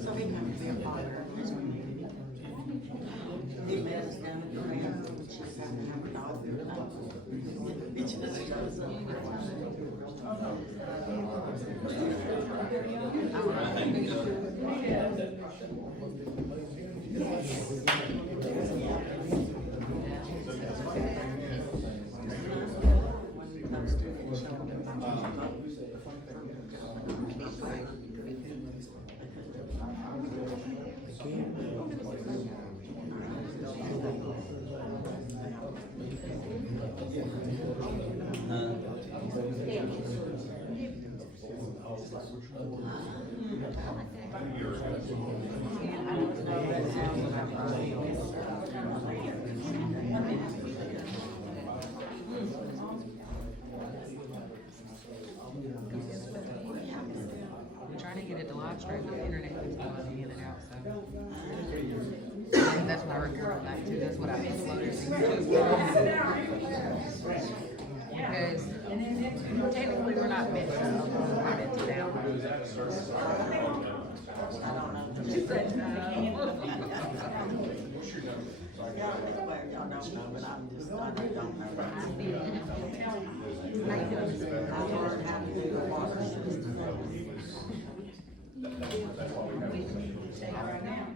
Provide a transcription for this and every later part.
So he had to be a father. He met us down at the ramp, and she was having to have her dog there. He just shows up. We're trying to get it to live stream, but the internet keeps going in and out, so. That's what I record back to, that's what I uploaded. Because technically we're not meant to upload, we're meant to download. I don't know. She said, y'all don't know, but I don't know. How you doing? I learned how to do a water system. Stay out right now.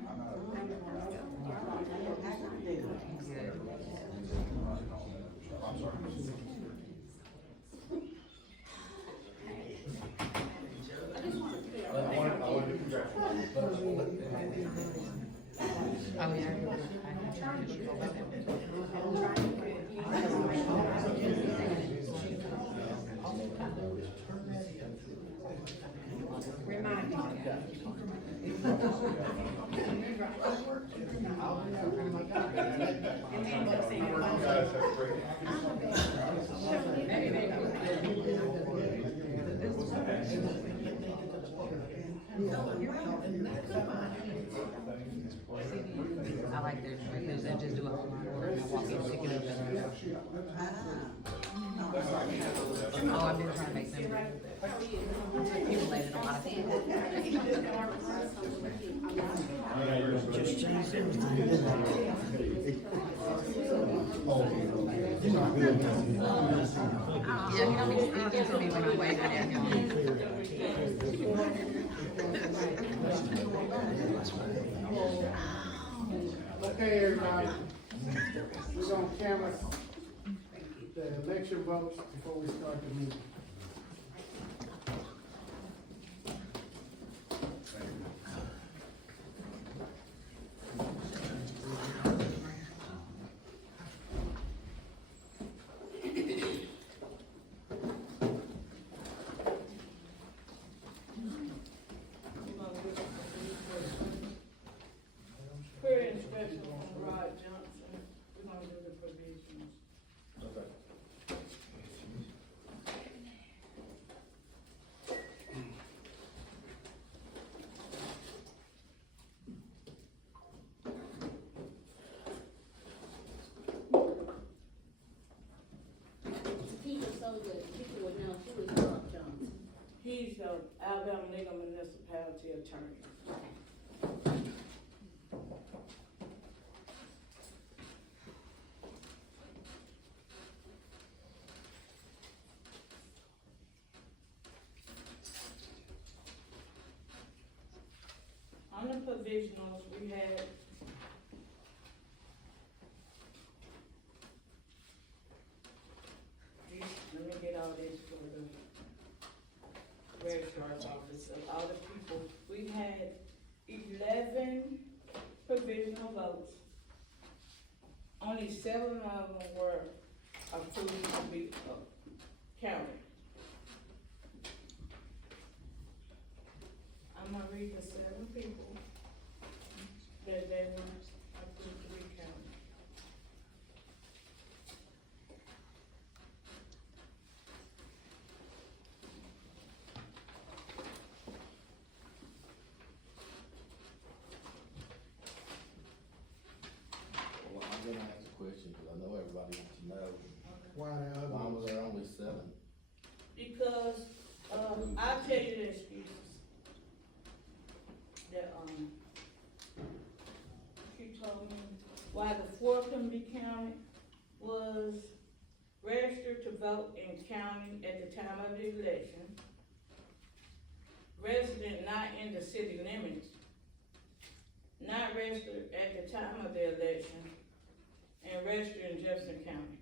Oh, yeah. Remind me. I like their because they just do a whole lot of work. I walk in, pick it up, and oh, I've been trying to make them accumulated a lot of things. Just change everything. Yeah, you don't be speaking to me when I'm waiting at Okay, everybody, we're on camera the election votes before we start the meeting. Per instruction on Rod Johnson, we're gonna do the provisions. People so that people would know who is Rod Johnson. He's the Alabama Legal Municipality Attorney. On the provisionals, we had let me get all this for the registrar's office of all the people. We had 11 provisional votes. Only 7 of them were approved to be County. I'm gonna read the 7 people that they want approved to be counted. Well, I'm gonna ask a question, cause I know everybody wants to know, Why the why other was there only 7? Because, I'll tell you the excuses. That, she told me why the 4 couldn't be counted was registered to vote in county at the time of the election, resident not in the city limits, not registered at the time of the election, and registered in Jefferson County.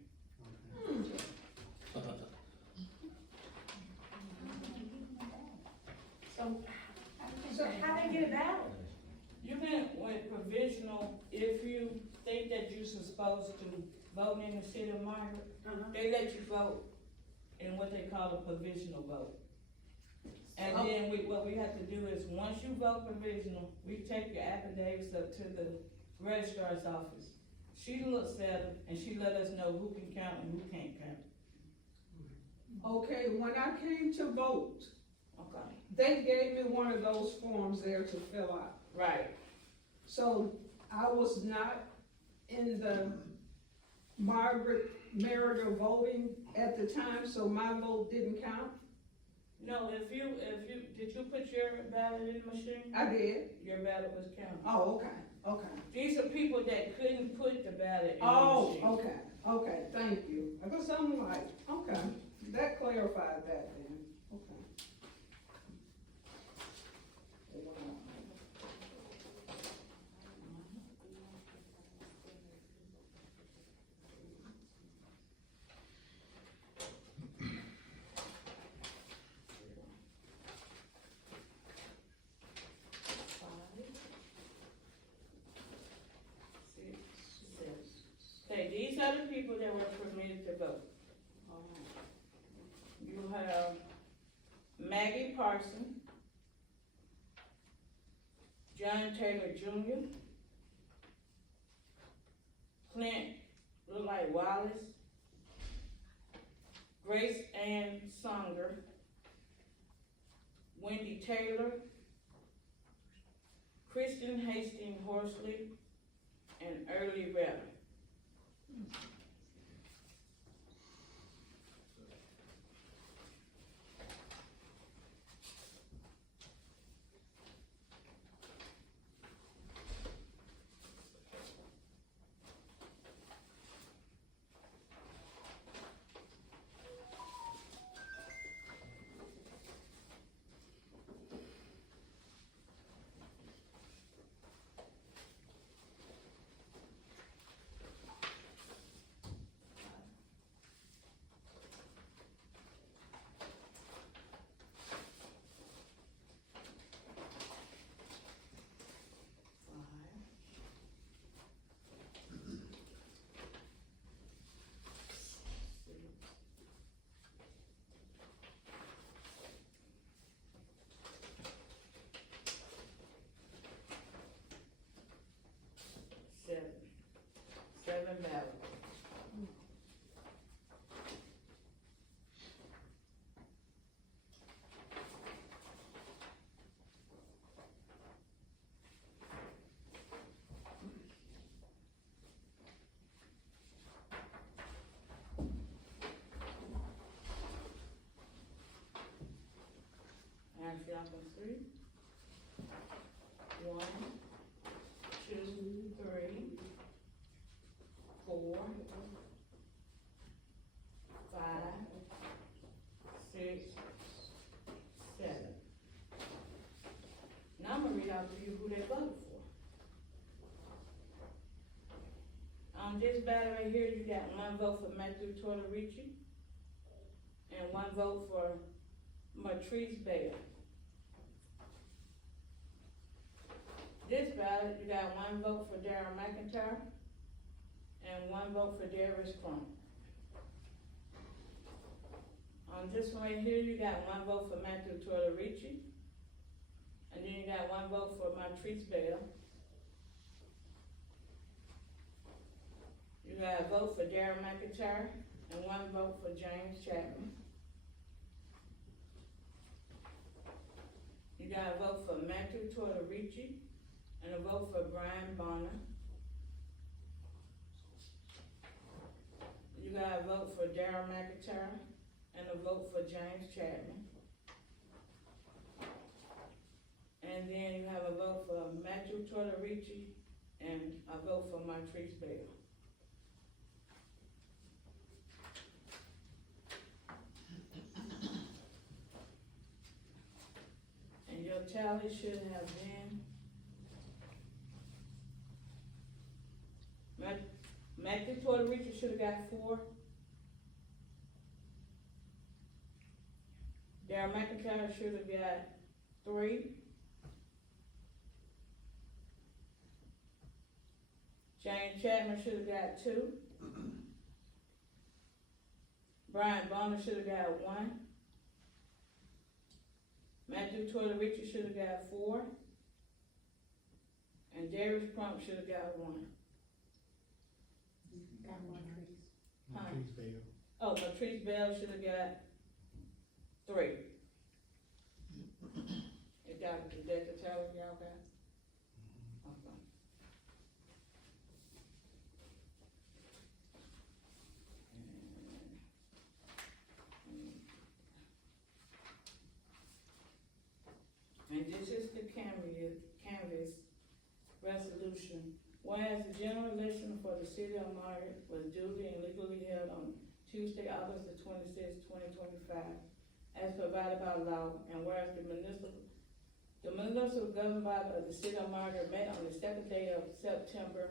So how they get it out? You can, with provisional, if you think that you're supposed to vote in the city of Margaret, they let you vote in what they call a provisional vote. And then what we have to do is, once you vote provisional, we take your affidavits up to the registrar's office. She looks at them and she let us know who can count and who can't count. Okay, when I came to vote, Okay. they gave me one of those forms there to fill out. Right. So I was not in the Margaret Merida voting at the time, so my vote didn't count. No, did you put your ballot in the machine? I did. Your ballot was counted. Oh, okay. These are people that couldn't put the ballot in the Oh, machine. okay, thank you. Because I'm like, okay, that clarified that then, okay. Okay, these are the people that were permitted to vote. You have Maggie Parson, John Taylor Jr., Clint, look like Wallace, Grace Ann Songer, Wendy Taylor, Kristen Hastings Horsley, and Early Ratter. Seven ballots. And y'all can see. 1, 2, 3, 4, 5, 6, 7. Now I'm gonna read out to you who they voted for. On this ballot right here, you got 1 vote for Matthew Tortorici and 1 vote for Matrice Bayer. This ballot, you got 1 vote for Darren McIntyre and 1 vote for Darius Crump. On this one right here, you got one vote for Matthew Tortorici. And then you got one vote for Martrice Bell. You got a vote for Darren McIntyre and one vote for James Chapman. You got a vote for Matthew Tortorici and a vote for Brian Bonner. You got a vote for Darren McIntyre and a vote for James Chapman. And then you have a vote for Matthew Tortorici and a vote for Martrice Bell. And your tally should have been Matthew Tortorici should have got 4. Darren McIntyre should have got 3. James Chapman should have got 2. Brian Bonner should have got 1. Matthew Tortorici should have got 4. And Darius Crump should have got 1. Huh? Martrice Bell. Oh, Martrice Bell should have got 3. Is that the tally y'all got? Okay. And this is the canvas resolution. Whereas the general election for the city of Margaret was duly and legally held on Tuesday, August the 26th, 2025, as provided by law, and whereas the municipal governing body of the city of Margaret met on the 2nd day of September,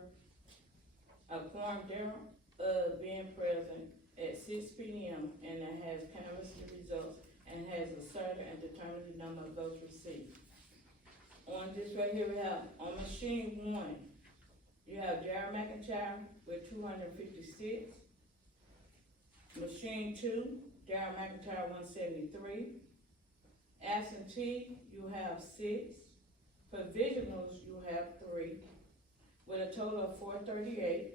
a quorum thereof being present at 6 p.m. and it has canvassed the results and has asserted and determined the number of votes received. On this right here, we have on machine 1, you have Darren McIntyre with 256. Machine 2, Darren McIntyre 173. Absentee, you have 6. Provisionals, you have 3, with a total of 438.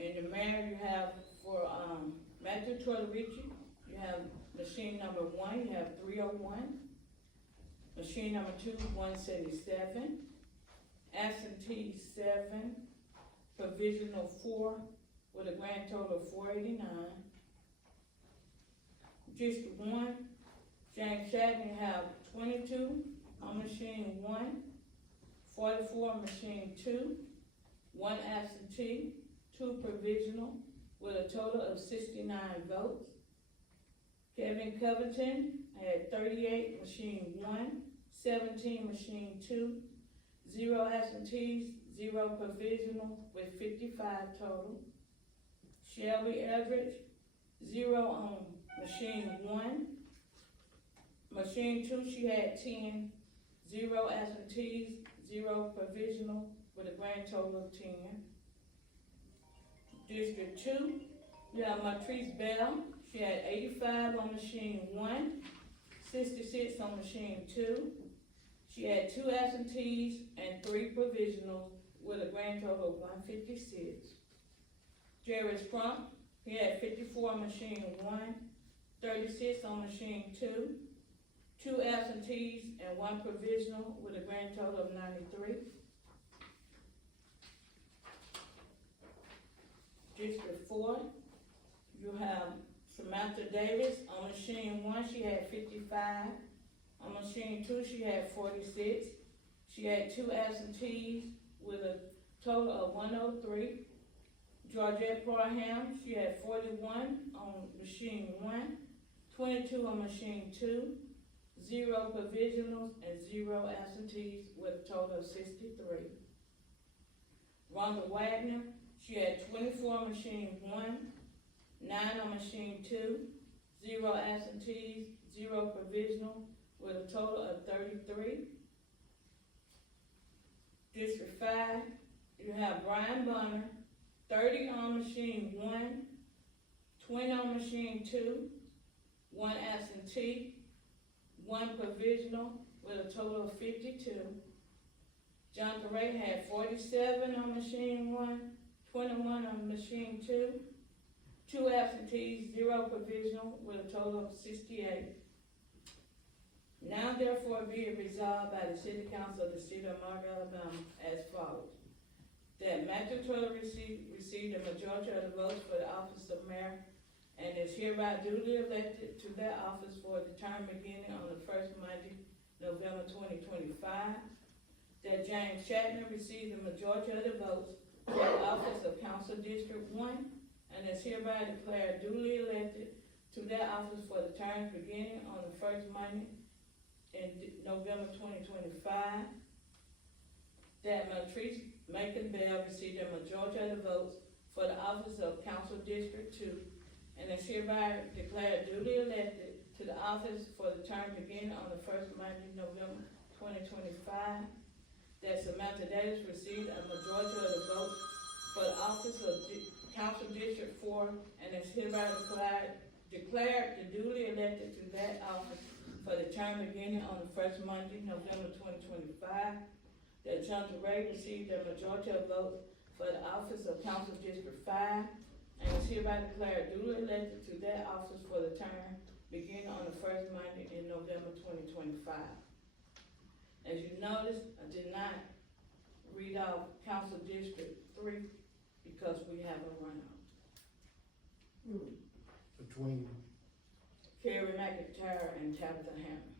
And the mayor, you have for Matthew Tortorici, you have machine number 1, you have 301. Machine number 2, 177. Absentee 7. Provisional 4, with a grand total of 489. District 1, James Chapman, you have 22 on machine 1, 44 on machine 2, 1 absentee, 2 provisional, with a total of 69 votes. Kevin Covington had 38, machine 1, 17, machine 2, 0 absentees, 0 provisional, with 55 total. Shelby Eldridge, 0 on machine 1. Machine 2, she had 10, 0 absentees, 0 provisional, with a grand total of 10. District 2, you have Martrice Bell, she had 85 on machine 1, 66 on machine 2. She had 2 absentees and 3 provisionals, with a grand total of 156. Jairus Crump, he had 54 on machine 1, 36 on machine 2, 2 absentees and 1 provisional, with a grand total of 93. District 4, you have Samantha Davis on machine 1, she had 55. On machine 2, she had 46. She had 2 absentees with a total of 103. Georgette Parham, she had 41 on machine 1, 22 on machine 2, 0 provisionals and 0 absentees, with a total of 63. Rhonda Wagner, she had 24 on machine 1, 9 on machine 2, 0 absentees, 0 provisional, with a total of 33. District 5, you have Brian Bonner, 30 on machine 1, 20 on machine 2, 1 absentee, 1 provisional, with a total of 52. Jonathan Ray had 47 on machine 1, 21 on machine 2, 2 absentees, 0 provisional, with a total of 68. Now therefore be it resolved by the City Council of the City of Margaret, Alabama, as follows. That Matthew Taylor received a majority of the votes for the office of mayor and is hereby duly elected to that office for the term beginning on the first Monday, November 2025. That James Chapman received the majority of the votes for the office of Council District 1 and is hereby declared duly elected to that office for the term beginning on the first Monday in November 2025. That Matrice Macon Bell received a majority of the votes for the office of Council District 2 and is hereby declared duly elected to the office for the term beginning on the first Monday, November 2025. That Samantha Davis received a majority of the votes for the office of Council District 4 and is hereby declared duly elected to that office for the term beginning on the first Monday, November 2025. That Jonathan Ray received a majority of votes for the office of Council District 5 and is hereby declared duly elected to that office for the term beginning on the first Monday in November 2025. As you notice, I did not read out Council District 3 because we have a runout. Between, Carrie McIntyre and Tabitha Hammer.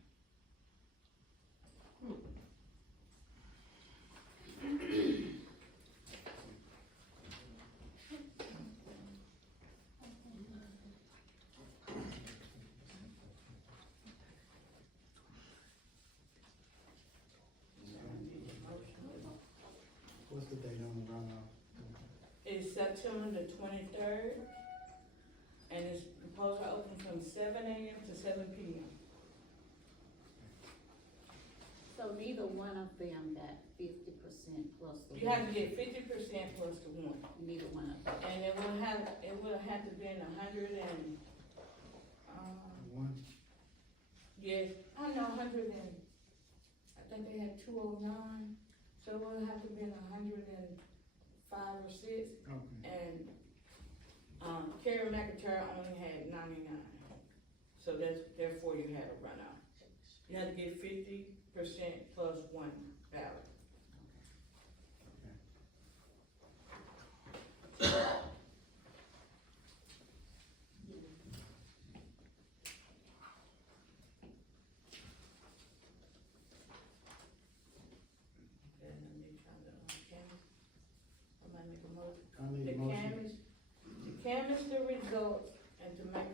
what's the date on the runoff? It's September the 23rd, and it's proposed to open from 7 a.m. to 7 p.m. So neither one of them got 50% plus the. You have to get 50% plus the 1. Neither one of them. And it will have to be in 100 and, One, yes, I know 100 and, I think they had 209, so it will have to be in 105 or 6. okay. And, Carrie McIntyre only had 99. So therefore you had a runout. You had to get 50% plus 1 ballot. Okay, let me try to, canvas. Somebody make a motion. I need To a motion. canvass the results and to make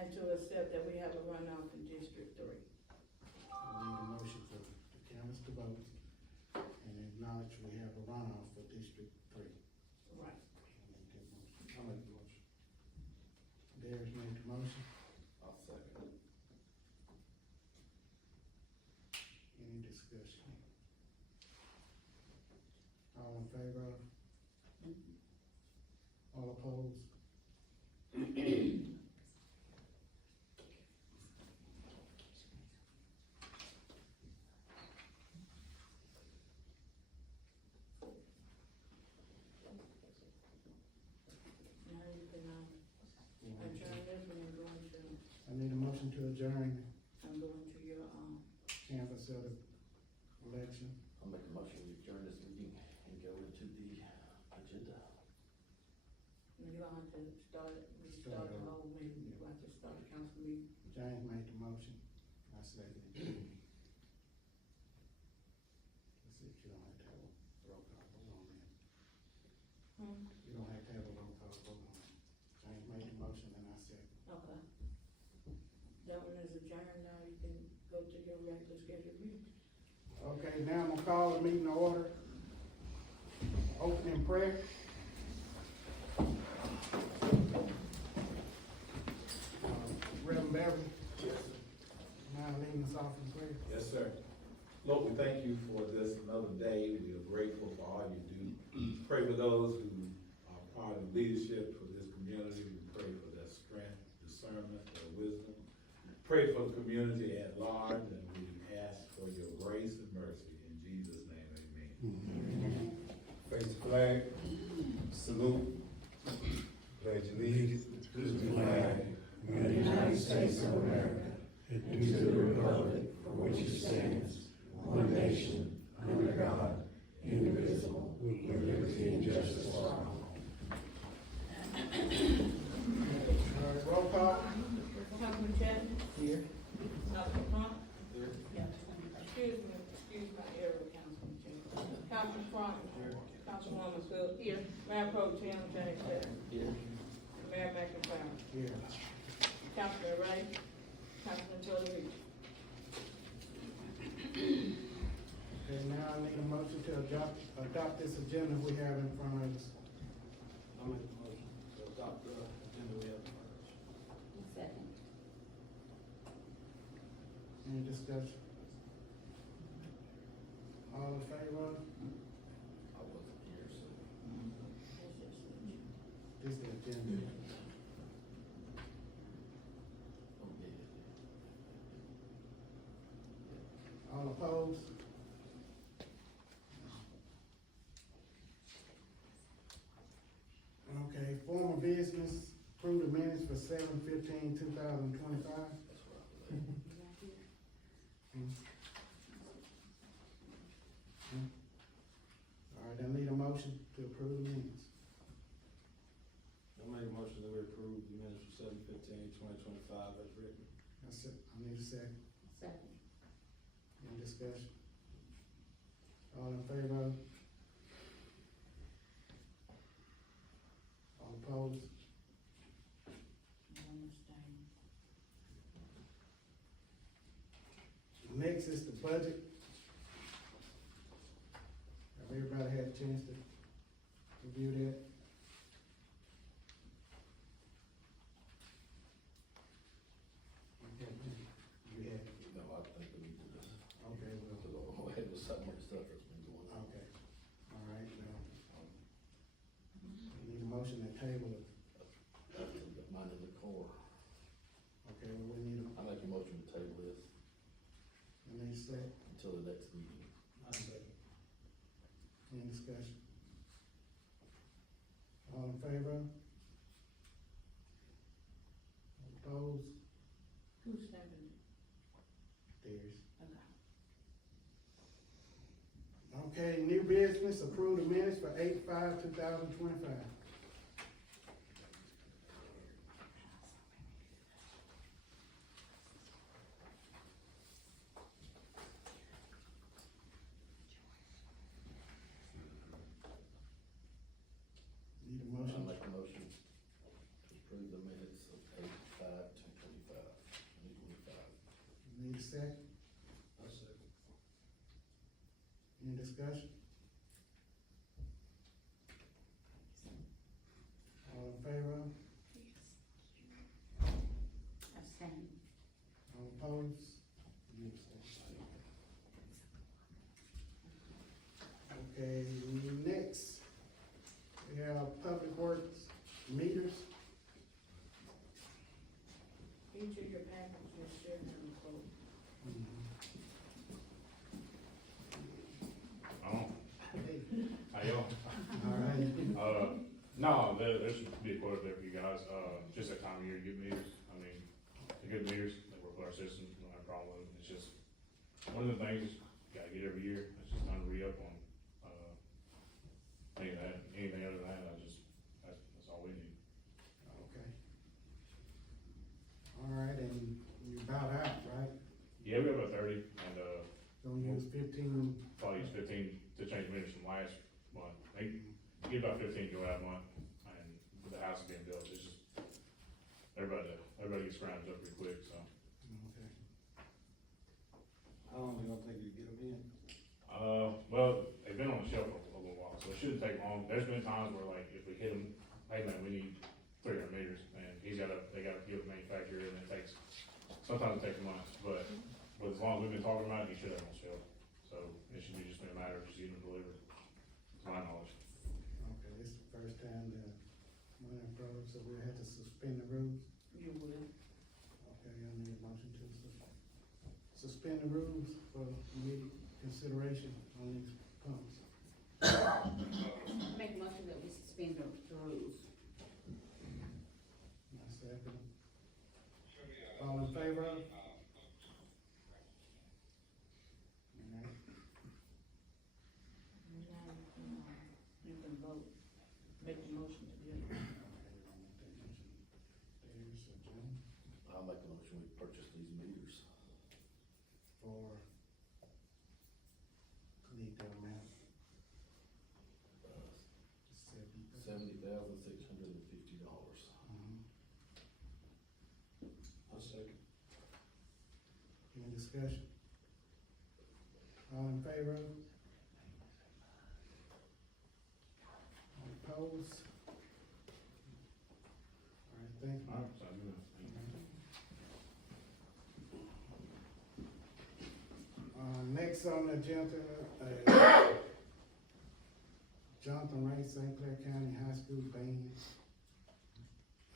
and to accept that we have a runoff in District 3. I need a motion for the canvas the votes and acknowledge we have a runoff for District 3. Right. I'll make the motion. Darius made the motion. I'll second. Any discussion? All in favor of? All opposed? Now you can, adjourn this and I'm going to, I need a motion to adjourn I'm going to your, canvas of the election. I'll make a motion to adjourn this meeting and go into the agenda. you don't have to restart the whole meeting, you have to start the council meeting. James made the motion. I seconded it. That's it, you don't have to have a roll call vote on that. You don't have to have a roll call vote on it. James made the motion and I seconded. Okay. That one is adjourned, now you can go to your regular scheduled meeting. Okay, now I'm gonna call the meeting to order. Opening prayer. Reverend Beverly. Now leading us off in prayer. Yes, sir. Lord, we thank you for this another day. We are grateful for all you do. Pray for those who are part of leadership for this community. We pray for their strength. discernment, their wisdom. Pray for the community at large, and we ask for your grace and mercy. In Jesus' name, amen. Face the flag, salute, pledge allegiance to the flag of the United States of America, and to the republic for which it stands, one nation, under God, indivisible, with liberty and justice for all. All right, roll call. Councilman Chapman? Here. Councilman Crump? Excuse my error, Councilman Chapman. Councilman Crump? Councilwoman Phillips? Here. Mayor Pro Tem James Taylor? Here. Mayor McIntyre? Here. Councilman Ray? Councilman Torrey? Okay, now I need a motion to adopt this agenda we have in front of us. I'll make the motion to adopt the agenda we have first. Second. Any discussion? All in favor? I wasn't here, so. This is the agenda. Oh, yeah. All opposed? Okay, formal business, approve the minutes for 7/15/2025. That's where I was at. All right, I need a motion to approve the minutes. I'll make a motion that we approve the minutes for 7/15/2025 as written. I need a second. Second. Any discussion? All in favor? All opposed? Next is the budget. Have everybody had a chance to review that? You had, No, I think we need to just, okay, well, go ahead with some of the stuff that's been going on. okay, all right, we need a motion to table it. Mine in the core. Okay, well, we need I make a motion to table this a second. until the next meeting. Any discussion? All in favor? Opposed? Who's second? There's. Okay, new business, approve the minutes for 8/5/2025. Need a I motion? make a motion to approve the minutes of 8/5/2025. Need a second? I'll second. Any discussion? All in favor? Abstain. All opposed? You abstain. Okay, next, we have Public Works meters. Each of your packets is shared in the code. How y'all? All right. No, there should be a quote there for you guys, just that time of year to get meters, I mean, the good meters, they work with our system, we don't have a problem with them, it's just, one of the things, you gotta get every year, it's just time to re-up on, anything other than that, that's all we need. Okay. All right, and you about out, right? Yeah, we have about 30, and, Gonna use 15, probably use 15 to change meters from last month, they get about 15 go out a month, and with the house being built, it's just, everybody gets scrounged up pretty quick, so. okay. How long is it gonna take you to get them in? Well, they've been on the shelf for a little while, so it shouldn't take long. There's been times where like, if we hit them, hey man, we need 300 meters, and they gotta give the manufacturer, and it takes, sometimes it takes months, but as long as we've been talking about it, he should have them on shelf. So it should be just a matter of just getting them delivered, to my knowledge. Okay, this is the first time the money approved, so we'll have to suspend the rules. You will. suspend the rules for immediate consideration on these pumps. Make a motion that we suspend the rules. I second. All in favor? Alright. Now you can vote, make a motion to do it. Okay, I'll make that motion. There's a Jim I'll make a motion, we purchase these meters. for, need the amount, $70,650. I'll second. Any discussion? All in favor? All opposed? Alright, thank you. Alright, so I'm gonna, Next on the agenda, Jonathan Wright, St. Clair County High School Band.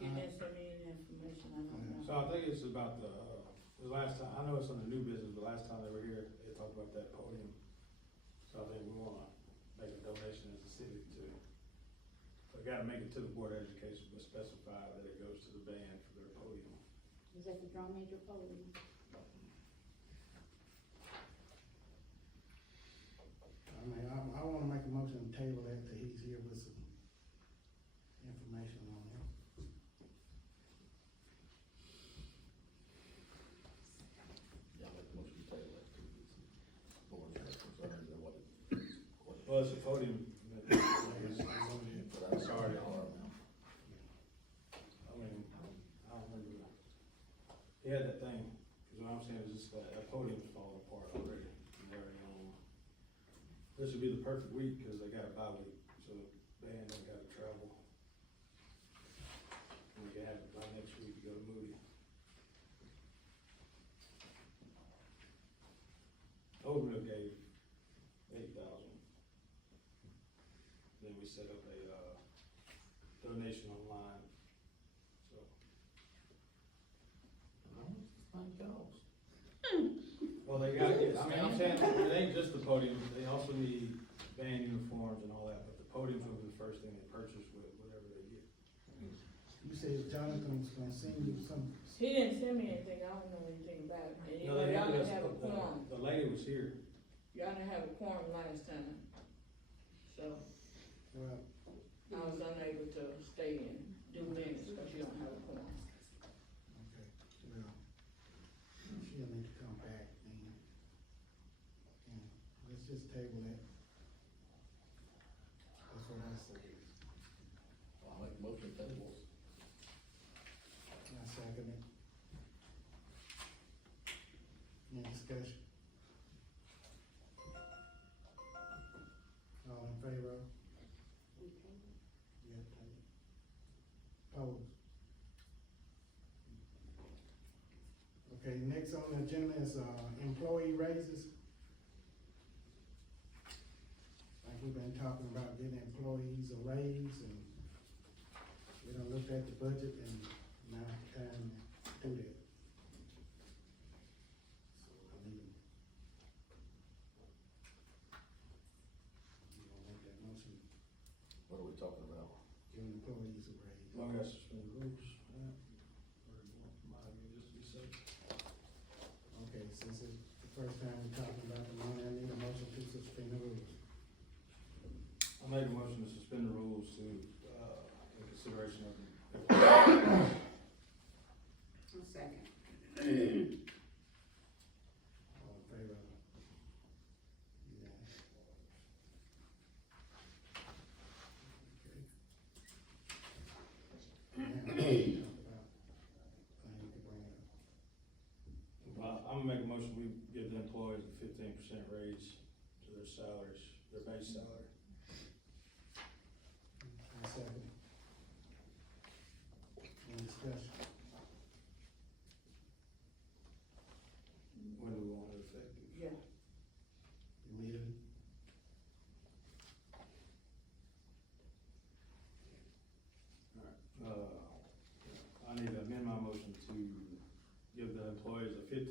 He didn't send me any information, I don't know. So I think it's about the last time, I know it's on the new business, the last time they were here, they talked about that podium. So I think we wanna make a donation as a city to, we gotta make it to the Board of Education, but specify that it goes to the band for their podium. Is that the drum major podium? I mean, I wanna make a motion to table that till he's here with some information on it. Yeah, I'll make a motion to table that to the board has concerns and what Well, it's a podium. but that's already our amount. I mean, I don't remember. He had that thing, cause what I'm saying is just that podium's falling apart already. This would be the perfect week, cause they got a bye week, so the band don't gotta travel. And we can have it by next week to go to Moody. Oldville gave $8,000. Then we set up a, donation online, so. How much does this thing cost? Well, they got, I mean, I'm saying, it ain't just the podium, they also need band uniforms and all that, but the podium's gonna be the first thing they purchase with whatever they get. You said Jonathan was gonna send you some, He didn't send me anything, I don't know anything about it. And you No, know, they y'all had didn't this, have a quorum, the lady was here. y'all didn't have a quorum last time. So, well, I was unable to stay and do minutes, cause you don't have a quorum. okay, well, she'll need to come back and let's just table that. That's what I said. I'll make a motion to table. I second it. Any discussion? All in favor? Yeah, table. Opposed? Okay, next on the agenda is, employee raises. Like we've been talking about getting employees a raise, and we done looked at the budget, and now it's time to do that. So I need, you gonna make that motion, What are we talking about? giving employees a raise? Long as suspend the rules, yeah. Or might be just be safe. Okay, since it's the first time we're talking about the money, I need a motion to suspend the rules. I made a motion to suspend the rules to, in consideration of the. Second. All in favor? Yeah. Okay. Now, talk about, I need to bring it up. I'm gonna make a motion, we give the employees a 15% raise to their salaries, their base salary. I second. Any discussion?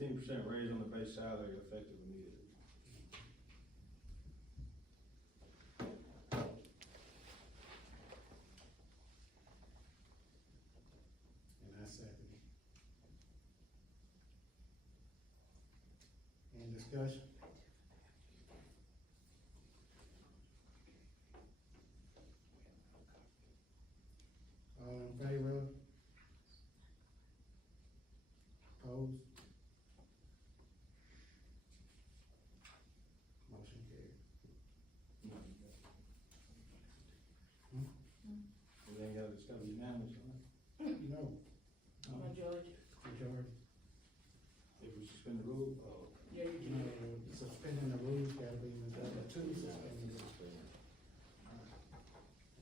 15% raise on the base salary effective immediately. And I second it. Any discussion? All in favor? Opposed? Motion carried. We ain't got, it's gotta be unanimous, right? No, Majority. majority. If we suspend the rule, Yeah, you No, do. suspending the rules gotta be majority, two suspending the rules.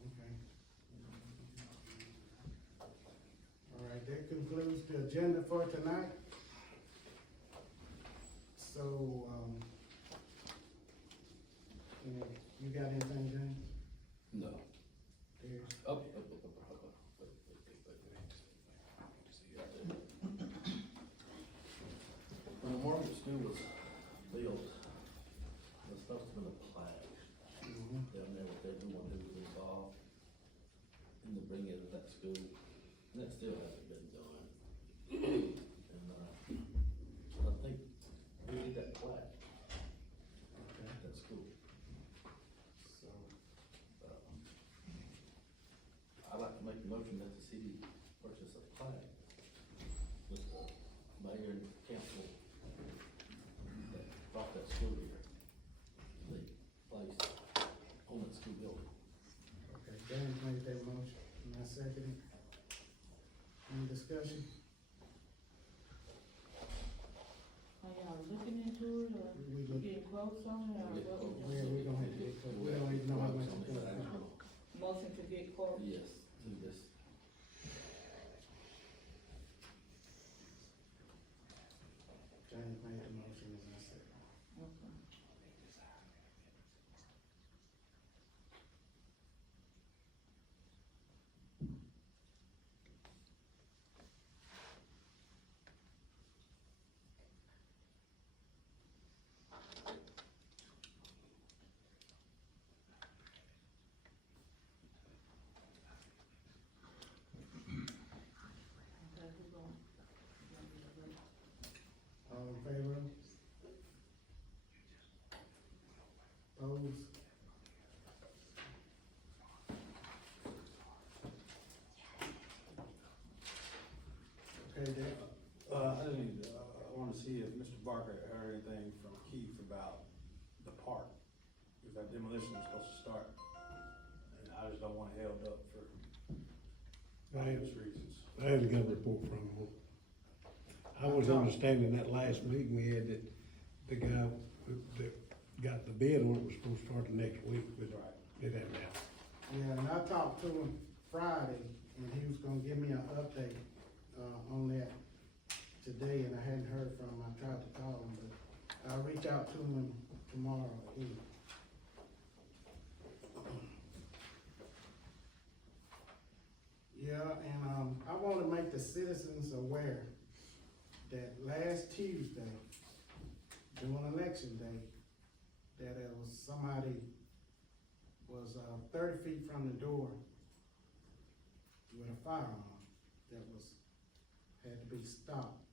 Okay. All right, that concludes the agenda for tonight. So, you got anything, James? No. There. When the Margaret school was built, the stuff's been a plaque Mhm. down there with everyone who was involved in the bringing of that school, and that still hasn't been done. And, I think we need that plaque Okay, at that school. so, I'd like to make a motion that the city purchase a plaque with the mayor and council that brought that school here. They placed on that school building. okay, James made that motion, and I second it. Any discussion? Are y'all looking into it, or We look, getting quotes on it, or what? we gonna have to get, we don't even know how much it's gonna cost. Motion to get quotes? Yes, to this. James made the motion, and I second. Okay. Okay, who going? All in favor? Opposed? Okay, Dave. I wanna see if Mr. Barker heard anything from Keith about the park. Because that demolition is supposed to start, and I just don't want it held up for obvious reasons. I haven't got a report from him. I was understanding that last meeting we had that the guy that got the bid on it was supposed to start the next week, but Right. it hasn't happened. Yeah, and I talked to him Friday, and he was gonna give me an update, on that today, and I hadn't heard from him. I tried to call him, but I'll reach out to him tomorrow again. Yeah, and, I wanna make the citizens aware that last Tuesday, during election day, that there was somebody was, 30 feet from the door with a firearm that had to be stopped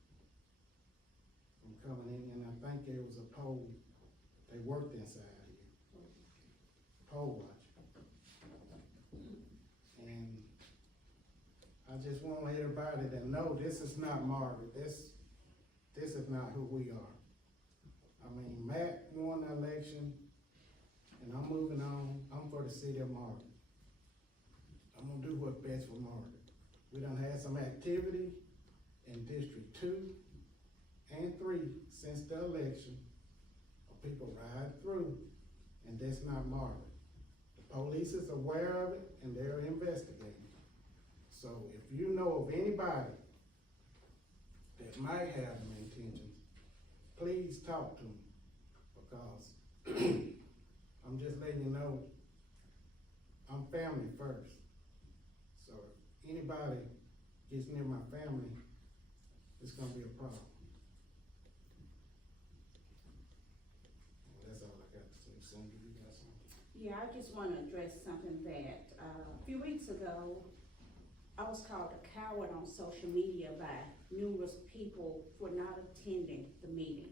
from coming in, and I think there was a poll, they worked inside here, poll watcher. And I just want everybody to know, this is not Margaret, this is not who we are. I mean, Matt won the election, and I'm moving on, I'm for the city of Margaret. I'm gonna do what's best for Margaret. We done had some activity in District 2 and 3 since the election, of people ride through, and that's not Margaret. The police is aware of it, and they're investigating. So if you know of anybody that might have them intentions, please talk to them, because I'm just letting you know, I'm family first. So if anybody gets near my family, it's gonna be a problem. Yeah, I just wanna address something that, a few weeks ago, I was called a coward on social media by numerous people for not attending the meeting.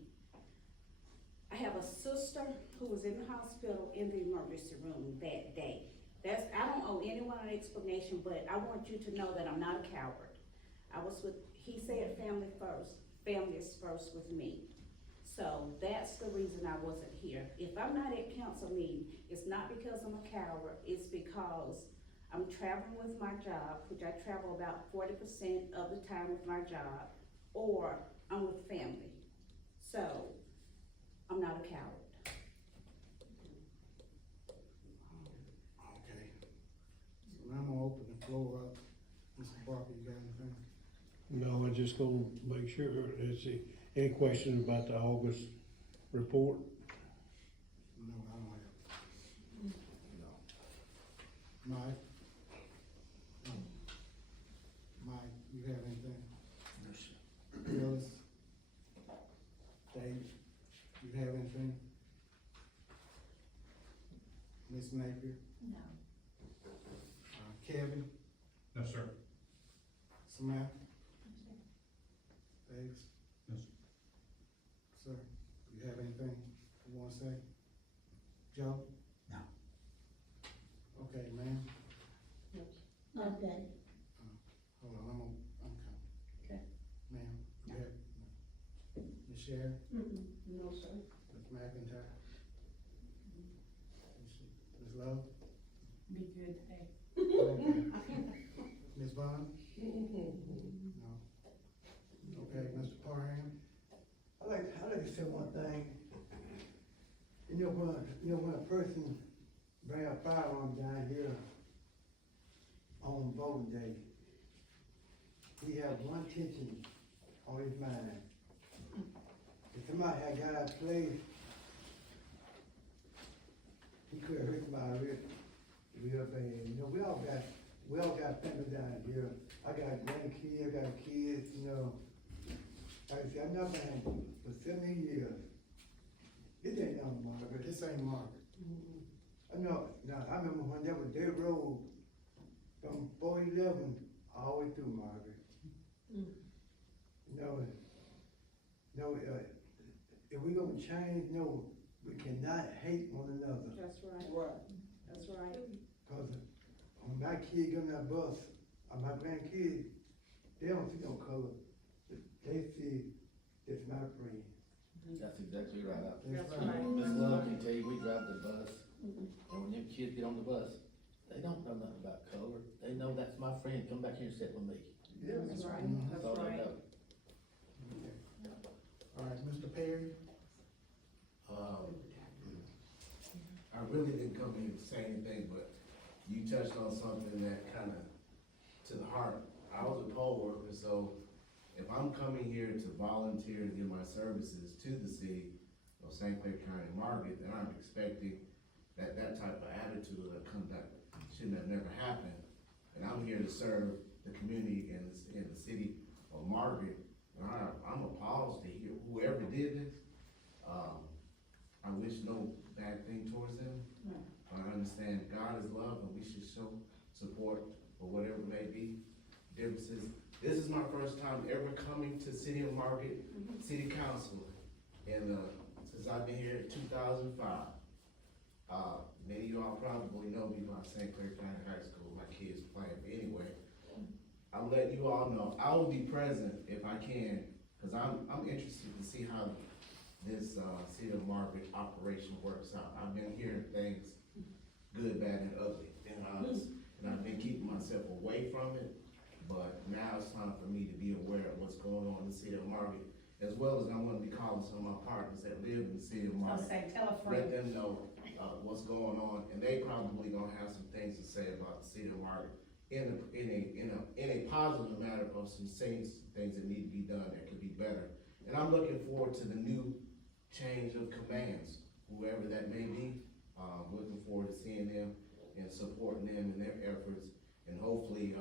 I have a sister who was in the hospital in the emergency room that day. I don't owe anyone an explanation, but I want you to know that I'm not a coward. He said family first, family is first with me. So that's the reason I wasn't here. If I'm not at council meeting, it's not because I'm a coward, it's because I'm traveling with my job, which I travel about 40% of the time with my job, or I'm with family. So, I'm not a coward. Okay. So now I'm gonna open the floor up. Mr. Barker, you got anything? No, I just gonna make sure, any questions about the August report? No, I don't have. No. Mike? Mike, you have anything? No, sir. Phyllis? Dave, you have anything? Ms. Napier? No. Kevin? No, sir. Samantha? Davis? No, Sir, you have anything you wanna say? Joe? No. Okay, ma'am. Not that. Hold on, I'm coming. Okay. Ma'am, you have, Ms. Sherry? No, sir. Ms. McIntyre? Ms. Love? Be good today. Okay. Ms. Bond? No. Okay, Mr. Parham? I'd like to say one thing. When a person bring a firearm down here on voting day, he have one intention on his mind. If somebody had got out of place, he could have hurt somebody real bad. We all got family down here. I got grandkids, I got kids, Like I said, I've not been for 70 years. This ain't nothing, Margaret. This ain't Margaret. I know, now, I remember when there was dirt road from 411 all the way through, Margaret. If we gonna change, we cannot hate one another. That's right. Right. That's right. Cause when my kid get on that bus, or my grandkids, they don't see no color. They see, it's my friend. That's exactly right. That's right. right. Ms. Love can tell you, we drive the bus, and when them kids get on the bus, they don't know nothing about color. They know that's my friend, come back here and sit with me. That's right. That's That's all they right. know. All right, Mr. Perry? I really didn't come here to say anything, but you touched on something that kinda to the heart. I was a poll worker, so if I'm coming here to volunteer to give my services to the city of St. Clair County, Margaret, then I'm expecting that type of attitude that shouldn't have never happened. And I'm here to serve the community in the city of Margaret. And I'm appalled to hear whoever did this. I wish no bad thing towards them. But I understand God is love and we should show support for whatever may be differences. This is my first time ever coming to City of Margaret City Council since I've been here in 2005. Many of y'all probably know me by St. Clair County High School, my kids playing, but anyway. I'm letting you all know, I will be present if I can, cause I'm interested to see how this, City of Margaret operation works out. I've been hearing things, good, bad, and ugly, being honest, and I've been keeping myself away from it, but now it's time for me to be aware of what's going on in the City of Margaret, as well as I wanna be calling some of my partners that live in the City of Margaret. Tell a Let them know, what's going on, and they probably gonna have some things to say about the City of Margaret in a positive matter of some things that need to be done that could be better. And I'm looking forward to the new change of commands, whoever that may be. Looking forward to seeing them and supporting them in their efforts, and hopefully,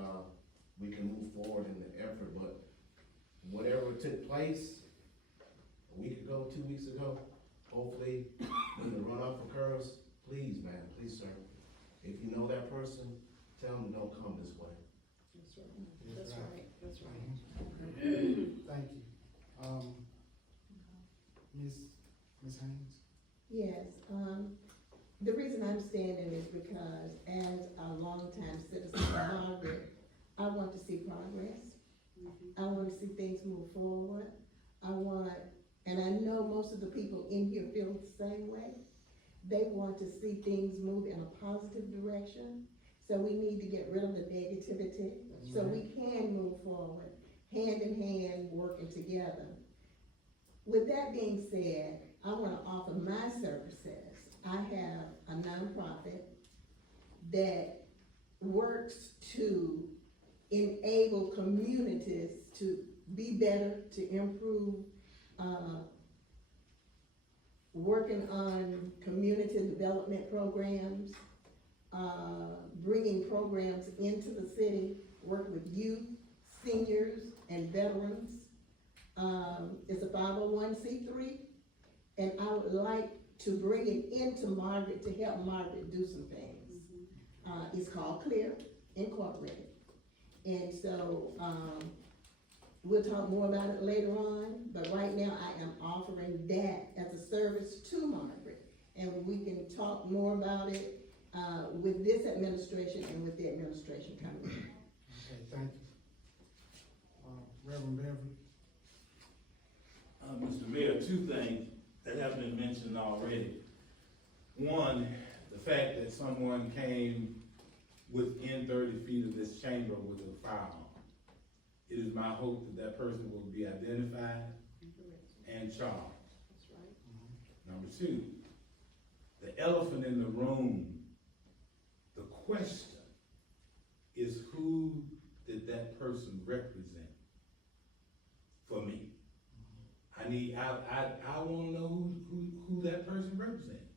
we can move forward in the effort. But whatever took place a week ago, 2 weeks ago, hopefully, when the runoff occurs, please, man, please, sir, if you know that person, tell them don't come this way. That's right, that's right. Thank you. Ms. Haynes? Yes, the reason I'm standing is because as a longtime citizen of Margaret, I want to see progress. I want to see things move forward. And I know most of the people in here feel the same way. They want to see things move in a positive direction. So we need to get rid of the negativity so we can move forward, hand in hand, working together. With that being said, I want to offer my services. I have a nonprofit that works to enable communities to be better, to improve, working on community development programs, bringing programs into the city, work with youth, seniors, and veterans. It's a 501c3, and I would like to bring it into Margaret to help Margaret do some things. It's called Clear Incorporated. And so, we'll talk more about it later on, but right now I am offering that as a service to Margaret. And we can talk more about it, with this administration and with the administration coming in. Okay, thank you. Reverend Beverly? Mr. Mayor, two things that have been mentioned already. One, the fact that someone came within 30 feet of this chamber with a firearm. It is my hope that that person will be identified and charged. That's right. Number two, the elephant in the room, the question is, who did that person represent for me? I wanna know who that person represents.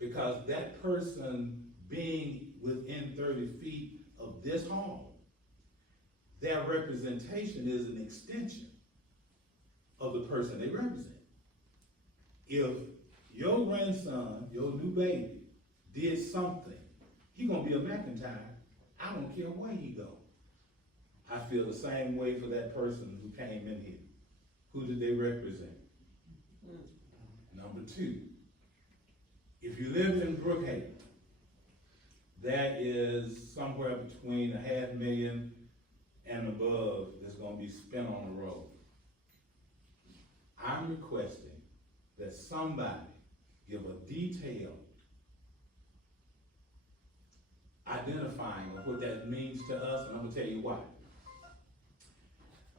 Because that person being within 30 feet of this hall, their representation is an extension of the person they represent. If your grandson, your new baby, did something, he gonna be a McIntyre. I don't care where he go. I feel the same way for that person who came in here. Who did they represent? Number two, if you live in Brookhaven, that is somewhere between $500,000 and above that's gonna be spent on the road. I'm requesting that somebody give a detailed identifying of what that means to us, and I'm gonna tell you why.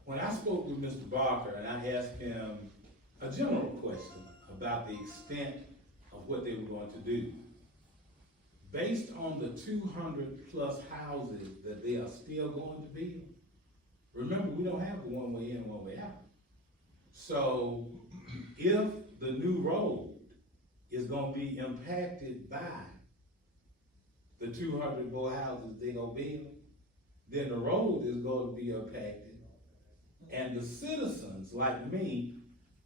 When I spoke with Mr. Barker and I asked him a general question about the extent of what they were going to do, based on the 200+ houses that they are still going to build, remember, we don't have a one-way in, one-way out. So if the new road is gonna be impacted by the 200 more houses they gonna build, then the road is gonna be impacted. And the citizens like me,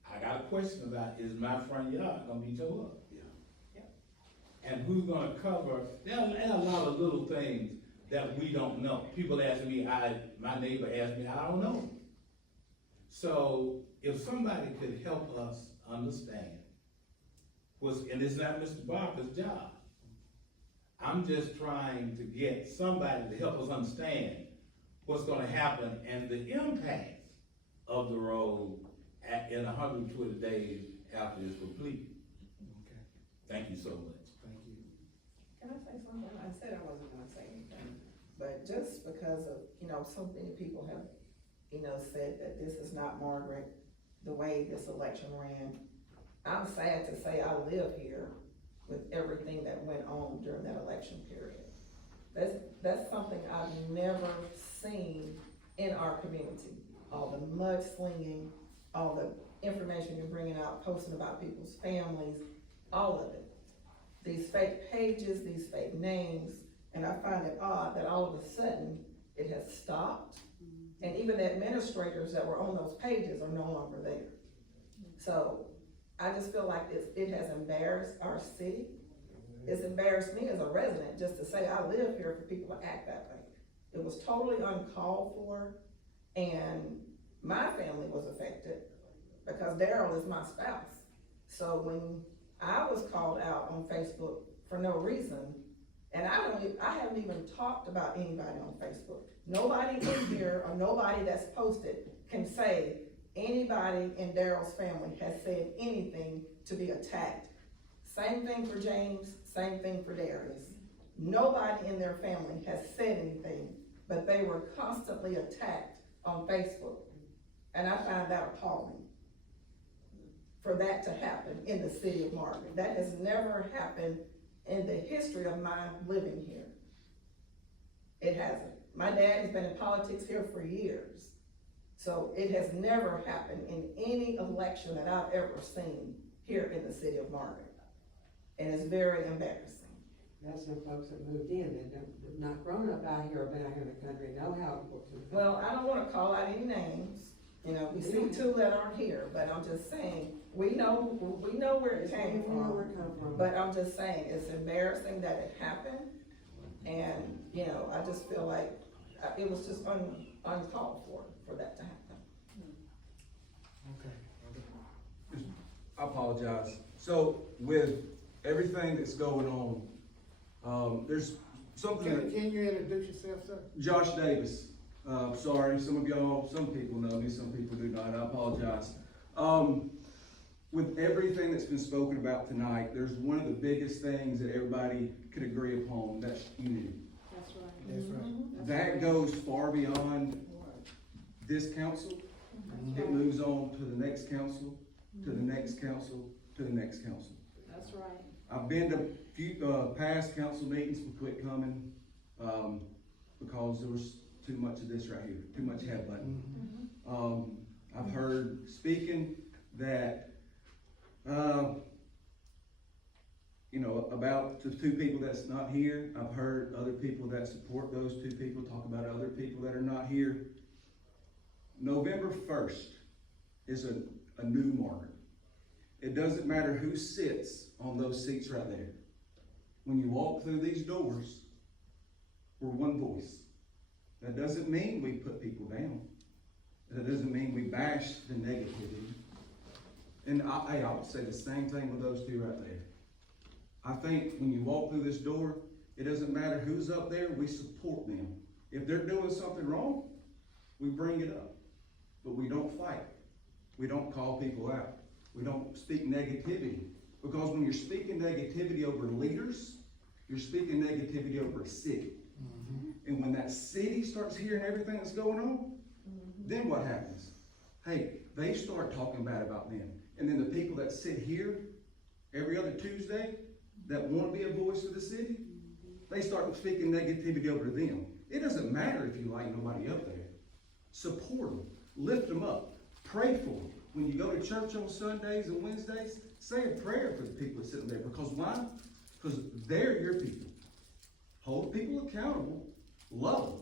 I got a question about, is my front yard gonna be tore up? And who's gonna cover, there are a lot of little things that we don't know. People ask me, my neighbor asked me, I don't know. So if somebody could help us understand, and it's not Mr. Barker's job, I'm just trying to get somebody to help us understand what's gonna happen and the impact of the road in 120 days after it's complete. Okay, Thank you so much. thank you. Can I say something? I said I wasn't gonna say anything, but just because of, so many people have, said that this is not Margaret, the way this election ran. I'm sad to say I live here with everything that went on during that election period. That's something I've never seen in our community. All the mudslinging, all the information you're bringing out, posting about people's families, all of it. These fake pages, these fake names, and I find it odd that all of a sudden it has stopped. And even the administrators that were on those pages are no longer there. So I just feel like it has embarrassed our city. It's embarrassed me as a resident just to say I live here for people to act that way. It was totally uncalled for, and my family was affected because Daryl is my spouse. So when I was called out on Facebook for no reason, and I haven't even talked about anybody on Facebook. Nobody in here or nobody that's posted can say anybody in Daryl's family has said anything to be attacked. Same thing for James, same thing for Darius. Nobody in their family has said anything, but they were constantly attacked on Facebook. And I find that appalling for that to happen in the city of Margaret. That has never happened in the history of my living here. It hasn't. My dad has been in politics here for years. So it has never happened in any election that I've ever seen here in the city of Margaret. And it's very embarrassing. That's some folks that moved in, and they've not grown up out here or been out here in the country, know how it works. Well, I don't wanna call out any names. You know, we see two that aren't here, but I'm just saying, we know where it came from. But I'm just saying, it's embarrassing that it happened. And, you know, I just feel like it was just uncalled for that to happen. Okay. I apologize. So with everything that's going on, there's something that, Can you introduce yourself, sir? Josh Davis, sorry, some people know me, some people do not, I apologize. With everything that's been spoken about tonight, there's one of the biggest things that everybody could agree upon, that's unity. That's right. That's right. That goes far beyond this council. It moves on to the next council, to the next council, to the next council. That's right. I've been to few, past council meetings, but quit coming, because there was too much of this right here, too much headbutting. I've heard speaking that, you know, about the two people that's not here. I've heard other people that support those two people talk about other people that are not here. November 1st is a new Margaret. It doesn't matter who sits on those seats right there. When you walk through these doors, we're one voice. That doesn't mean we put people down. That doesn't mean we bash the negativity. And I would say the same thing with those two right there. I think when you walk through this door, it doesn't matter who's up there, we support them. If they're doing something wrong, we bring it up. But we don't fight. We don't call people out. We don't speak negativity. Because when you're speaking negativity over leaders, you're speaking negativity over a city. And when that city starts hearing everything that's going on, then what happens? Hey, they start talking bad about them. And then the people that sit here every other Tuesday that want to be a voice of the city, they start speaking negativity over them. It doesn't matter if you like nobody up there. Support them, lift them up, pray for them. When you go to church on Sundays and Wednesdays, say a prayer for the people sitting there. Because why? Because they're your people. Hold people accountable, love them.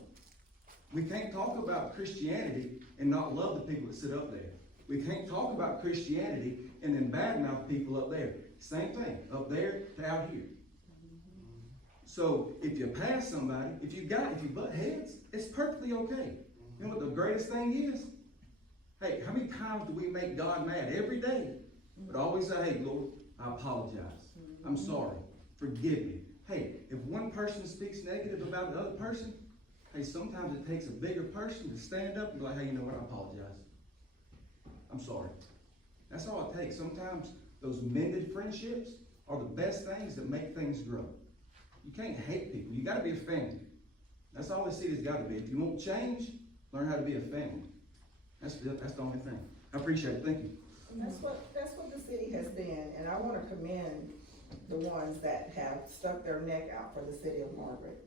We can't talk about Christianity and not love the people that sit up there. We can't talk about Christianity and then badmouth people up there. Same thing, up there to out here. So if you pass somebody, if you butt heads, it's perfectly okay. You know what the greatest thing is? Hey, how many times do we make God mad? Every day. But always say, hey, Lord, I apologize. I'm sorry. Forgive me. Hey, if one person speaks negative about the other person, hey, sometimes it takes a bigger person to stand up and be like, hey, you know what, I apologize. I'm sorry. That's all it takes. Sometimes those mended friendships are the best things that make things grow. You can't hate people. You gotta be a family. That's all the city's gotta be. If you want change, learn how to be a family. That's the only thing. I appreciate it. Thank you. That's what the city has been, and I wanna commend the ones that have stuck their neck out for the city of Margaret.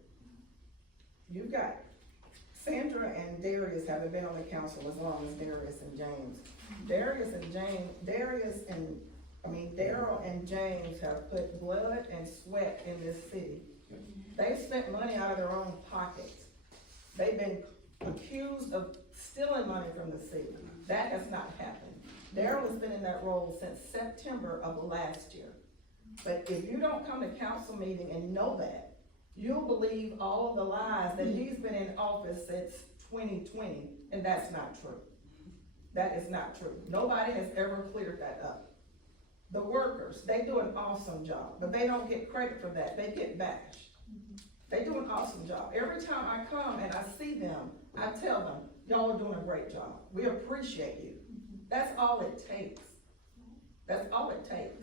You've got Sandra and Darius haven't been on the council as long as Darius and James. Daryl and James have put blood and sweat in this city. They've spent money out of their own pockets. They've been accused of stealing money from the city. That has not happened. Daryl has been in that role since September of last year. But if you don't come to council meeting and know that, you'll believe all of the lies that he's been in office since 2020, and that's not true. That is not true. Nobody has ever cleared that up. The workers, they do an awesome job, but they don't get credit for that. They get bashed. They do an awesome job. Every time I come and I see them, I tell them, y'all are doing a great job. We appreciate you. That's all it takes. That's all it takes.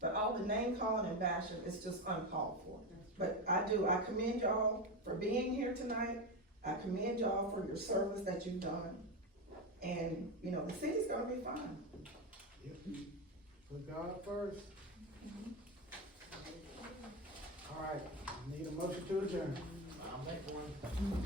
But all the name calling and bashing is just uncalled for. But I commend y'all for being here tonight. I commend y'all for your service that you've done. And, you know, the city's gonna be fine. Yep. Put God first. All right, need a motion to adjourn. I'll make one.